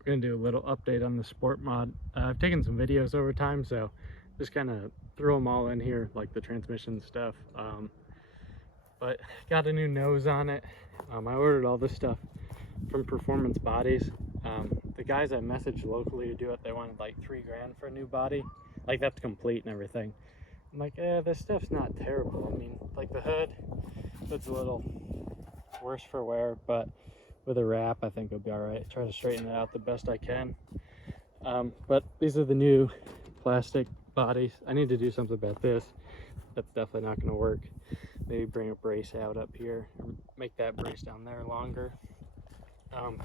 We're gonna do a little update on the sport mod. I've taken some videos over time, so just kind of threw them all in here, like the transmission stuff. But got a new nose on it. I ordered all this stuff from Performance Bodies. The guys I messaged locally to do it, they wanted like $3 grand for a new body. Like that's complete and everything. I'm like, this stuff's not terrible. I mean, like the hood's a little worse for wear, but with a wrap, I think it'll be all right. Try to straighten it out the best I can. But these are the new plastic bodies. I need to do something about this. That's definitely not going to work. Maybe bring a brace out up here, or make that brace down there longer.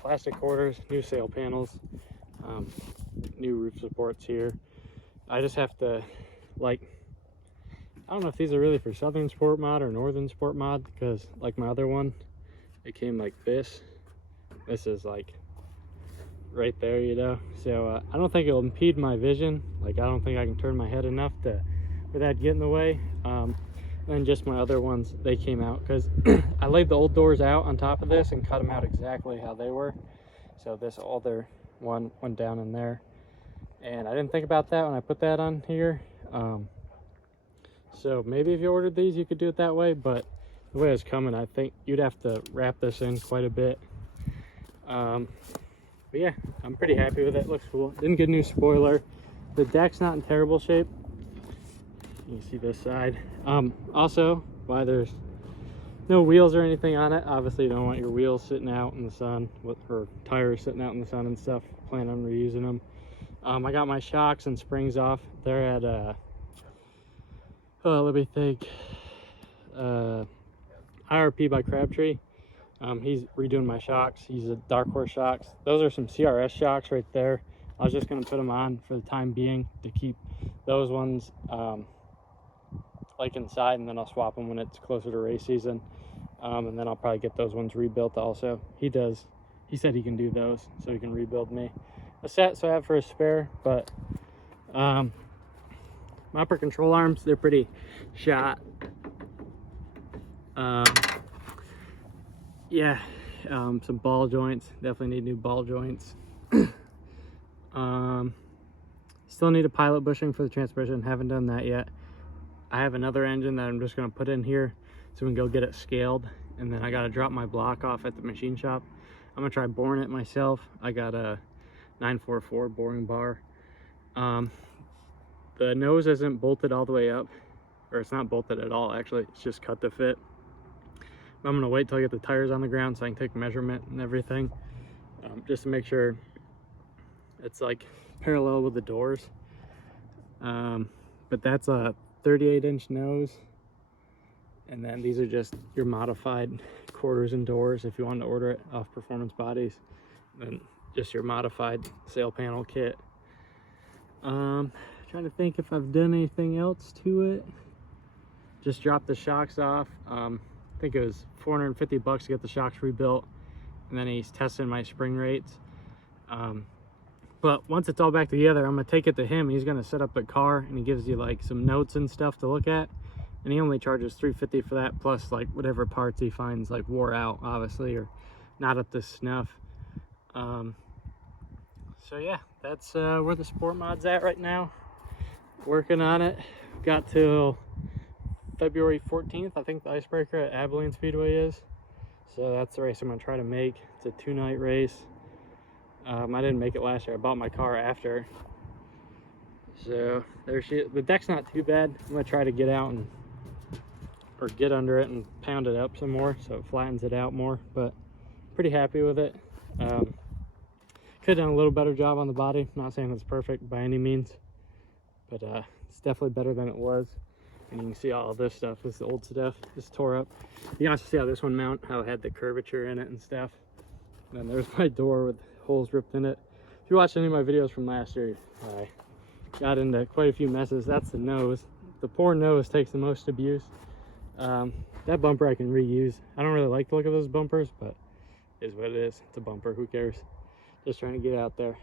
Plastic quarters, new sail panels, new roof supports here. I just have to, like, I don't know if these are really for Southern Sport Mod or Northern Sport Mod, because like my other one, it came like this. This is like right there, you know. So I don't think it'll impede my vision. Like I don't think I can turn my head enough to without getting in the way. And just my other ones, they came out because I laid the old doors out on top of this and cut them out exactly how they were. So this older one went down in there, and I didn't think about that when I put that on here. So maybe if you ordered these, you could do it that way, but the way it's coming, I think you'd have to wrap this in quite a bit. But yeah, I'm pretty happy with it. Looks cool. Didn't get a new spoiler. The deck's not in terrible shape. You can see this side. Also, why there's no wheels or anything on it. Obviously, you don't want your wheels sitting out in the sun, or tires sitting out in the sun and stuff. Plan on reusing them. I got my shocks and springs off. They're at let me think. IRP by Crabtree. He's redoing my shocks. He's a Dark Horse shocks. Those are some CRS shocks right there. I was just going to put them on for the time being to keep those ones like inside, and then I'll swap them when it's closer to race season. And then I'll probably get those ones rebuilt also. He said he can do those, so he can rebuild me a set, so I have for a spare. But my upper control arms, they're pretty shot. Yeah, some ball joints, definitely need new ball joints. Still need a pilot bushing for the transmission, haven't done that yet. I have another engine that I'm just going to put in here so we can go get it scaled, and then I got to drop my block off at the machine shop. I'm going to try boring it myself. I got a 944 boring bar. The nose isn't bolted all the way up, or it's not bolted at all actually, it's just cut to fit. I'm going to wait till I get the tires on the ground so I can take measurement and everything, just to make sure it's like parallel with the doors. But that's a 38-inch nose, and then these are just your modified quarters and doors if you want to order it off Performance Bodies, and just your modified sail panel kit. Trying to think if I've done anything else to it. Just dropped the shocks off. I think it was $450 to get the shocks rebuilt, and then he's testing my spring rates. But once it's all back together, I'm gonna take it to him. He's gonna set up a car, and he gives you like some notes and stuff to look at, and he only charges $350 for that, plus like whatever parts he finds like wore out, obviously, or not up to snuff. So yeah, that's where the sport mod's at right now. Working on it. Got till February 14th, I think the icebreaker at Abilene Speedway is. So that's the race I'm gonna try to make. It's a 2-night race. I didn't make it last year. I bought my car after. So there she is. The deck's not too bad. I'm gonna try to get out or get under it and pound it up some more so it flattens it out more, but pretty happy with it. Could have done a little better job on the body. Not saying it's perfect by any means, but it's definitely better than it was. And you can see all of this stuff. This is the old stuff. This tore up. You can also see how this one how it had the curvature in it and stuff. And then there's my door with holes ripped in it. If you watched any of my videos from last year, I got into quite a few messes. That's the nose. The poor nose takes the most abuse. That bumper I can reuse. I don't really like the look of those bumpers, but it is what it is. It's a bumper, who cares? Just trying to get out there.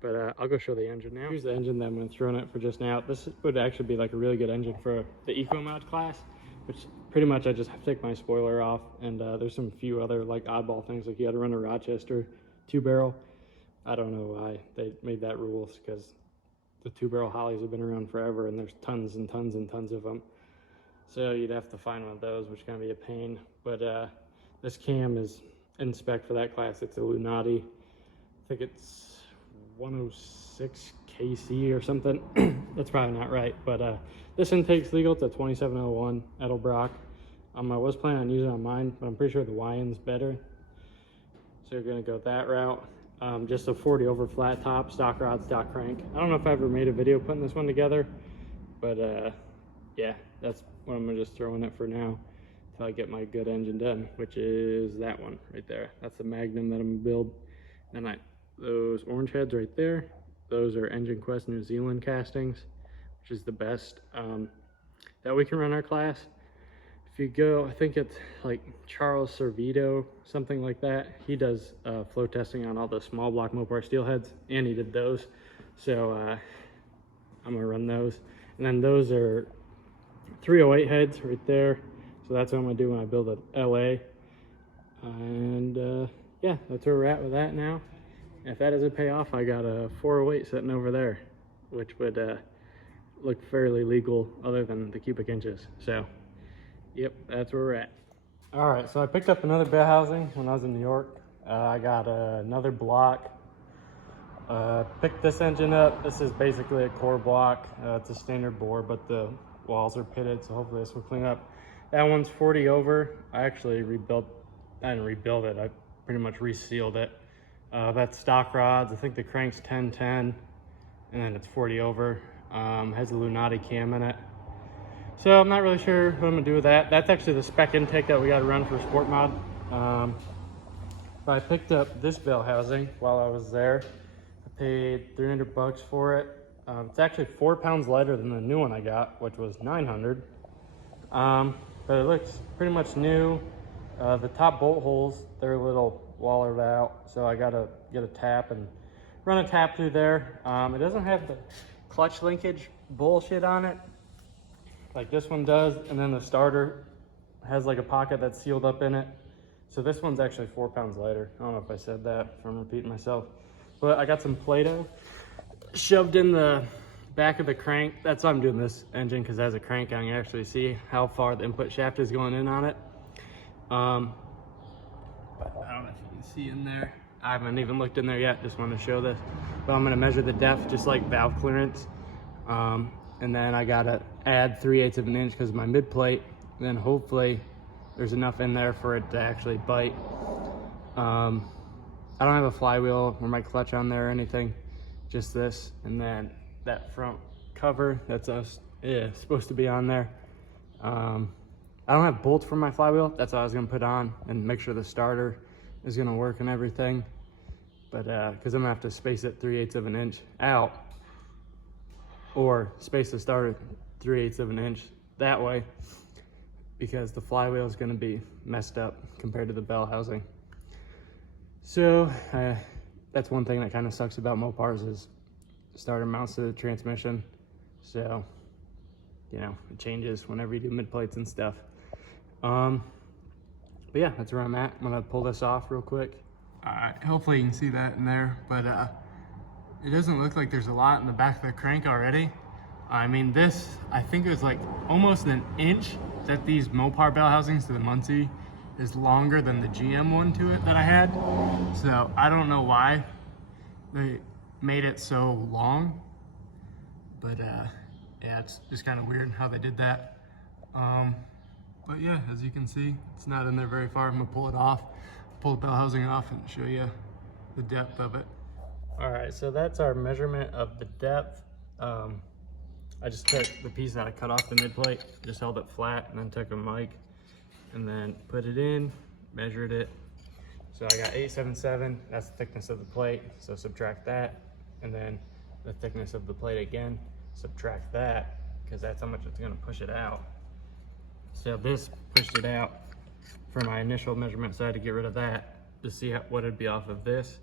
But I'll go show the engine now. Here's the engine that I'm going to throw in it for just now. This would actually be like a really good engine for the Eco Mod class, which pretty much I just have to take my spoiler off, and there's some few other like oddball things, like you got to run a Rochester 2-barrel. I don't know why they made that rules, because the 2-barrel Hollies have been around forever and there's tons and tons and tons of them. So you'd have to find one of those, which can be a pain. But this cam is in spec for that class. It's a Lunati. I think it's 106 KC or something. That's probably not right, but this intake's legal. It's a 2701 Edelbrock. I was planning on using it on mine, but I'm pretty sure the Wyand's better. So you're gonna go that route. Just a 40 over flat top, stock rod, stock crank. I don't know if I ever made a video putting this one together, but yeah, that's what I'm gonna just throw in it for now until I get my good engine done, which is that one right there. That's the Magnum that I'm gonna build. Then those orange heads right there, those are Engine Quest New Zealand castings, which is the best that we can run our class. If you go, I think it's like Charles Servito, something like that. He does flow testing on all the small block Mopar steel heads, and he did those. So I'm gonna run those. And then those are 308 heads right there. So that's what I'm gonna do when I build a LA. And yeah, that's where we're at with that now. And if that doesn't pay off, I got a 408 sitting over there, which would look fairly legal other than the cubic inches. So yep, that's where we're at. All right, so I picked up another bed housing when I was in New York. I got another block. Picked this engine up. This is basically a core block. It's a standard bore, but the walls are pitted, so hopefully this will clean up. That one's 40 over. I actually I didn't rebuild it. I pretty much resealed it. That's stock rods. I think the crank's 1010, and then it's 40 over. Has a Lunati cam in it. So I'm not really sure what I'm gonna do with that. That's actually the spec intake that we got to run for Sport Mod. But I picked up this bell housing while I was there. I paid $300 for it. It's actually 4 pounds lighter than the new one I got, which was 900. But it looks pretty much new. The top bolt holes, they're a little wallered out, so I gotta get a tap and run a tap through there. It doesn't have the clutch linkage bullshit on it like this one does, and then the starter has like a pocket that's sealed up in it. So this one's actually 4 pounds lighter. I don't know if I said that, if I'm repeating myself. But I got some Play-Doh shoved in the back of the crank. That's why I'm doing this engine, because it has a crank. I can actually see how far the input shaft is going in on it. But I don't know if you can see in there. I haven't even looked in there yet, just want to show this. But I'm gonna measure the depth, just like valve clearance. And then I gotta add 3/8 of an inch because of my mid plate. Then hopefully there's enough in there for it to actually bite. I don't have a flywheel or my clutch on there or anything, just this. And then that front cover that's supposed to be on there. I don't have bolts for my flywheel. That's what I was gonna put on and make sure the starter is gonna work and everything. But because I'm gonna have to space it 3/8 of an inch out, or space the starter 3/8 of an inch that way, because the flywheel is gonna be messed up compared to the bell housing. So that's one thing that kind of sucks about Mopars is the starter mounts to the transmission. So, you know, it changes whenever you do mid plates and stuff. But yeah, that's where I'm at. I'm gonna pull this off real quick. Hopefully you can see that in there, but it doesn't look like there's a lot in the back of the crank already. I mean, this, I think it was like almost an inch that these Mopar bell housings to the Muncie is longer than the GM one to it that I had. So I don't know why they made it so long, but yeah, it's just kind of weird how they did that. But yeah, as you can see, it's not in there very far. I'm gonna pull it off, pull the bell housing off and show you the depth of it. All right, so that's our measurement of the depth. I just took the piece that I cut off the mid plate, just held it flat, and then took a mic and then put it in, measured it. So I got 877, that's the thickness of the plate, so subtract that, and then the thickness of the plate again, subtract that, because that's how much it's gonna push it out. So this pushed it out for my initial measurement, so I had to get rid of that to see what it'd be off of this.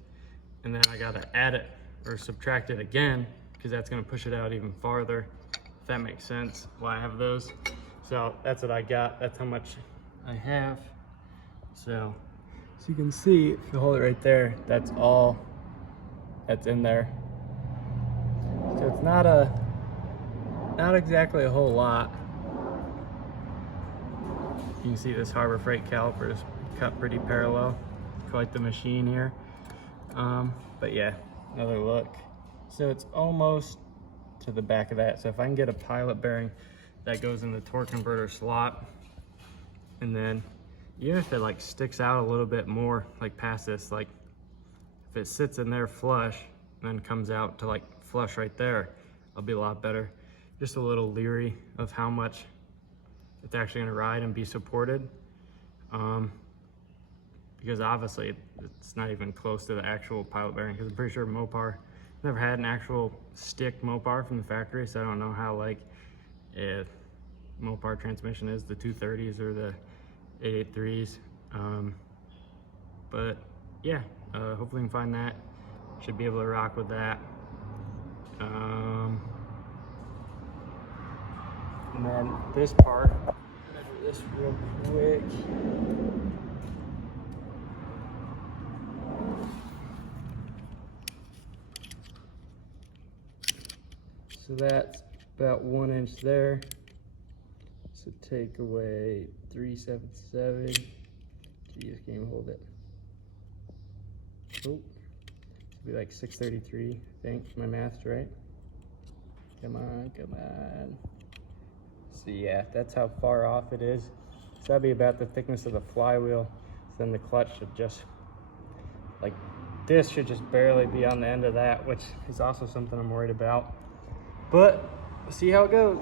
And then I gotta add it or subtract it again, because that's gonna push it out even farther, if that makes sense, why I have those. So that's what I got, that's how much I have. So you can see, if you hold it right there, that's all that's in there. So it's not exactly a whole lot. You can see this Harbor Freight caliper is cut pretty parallel. Quite the machine here. But yeah, another look. So it's almost to the back of that. So if I can get a pilot bearing that goes in the torque converter slot, and then even if it like sticks out a little bit more, like past this, like if it sits in there flush and then comes out to like flush right there, I'll be a lot better. Just a little leery of how much it's actually gonna ride and be supported. Because obviously it's not even close to the actual pilot bearing, because I'm pretty sure Mopar, never had an actual stick Mopar from the factory, so I don't know how like a Mopar transmission is, the 230s or the 883s. But yeah, hopefully we can find that. Should be able to rock with that. And then this part, measure this real quick. So that's about 1 inch there. So take away 377. Geez, can't even hold it. Oh, it'll be like 633, I think. My math's right. Come on, come on. So yeah, that's how far off it is. So that'd be about the thickness of the flywheel. So then the clutch should just, like, this should just barely be on the end of that, which is also something I'm worried about. But we'll see how it goes.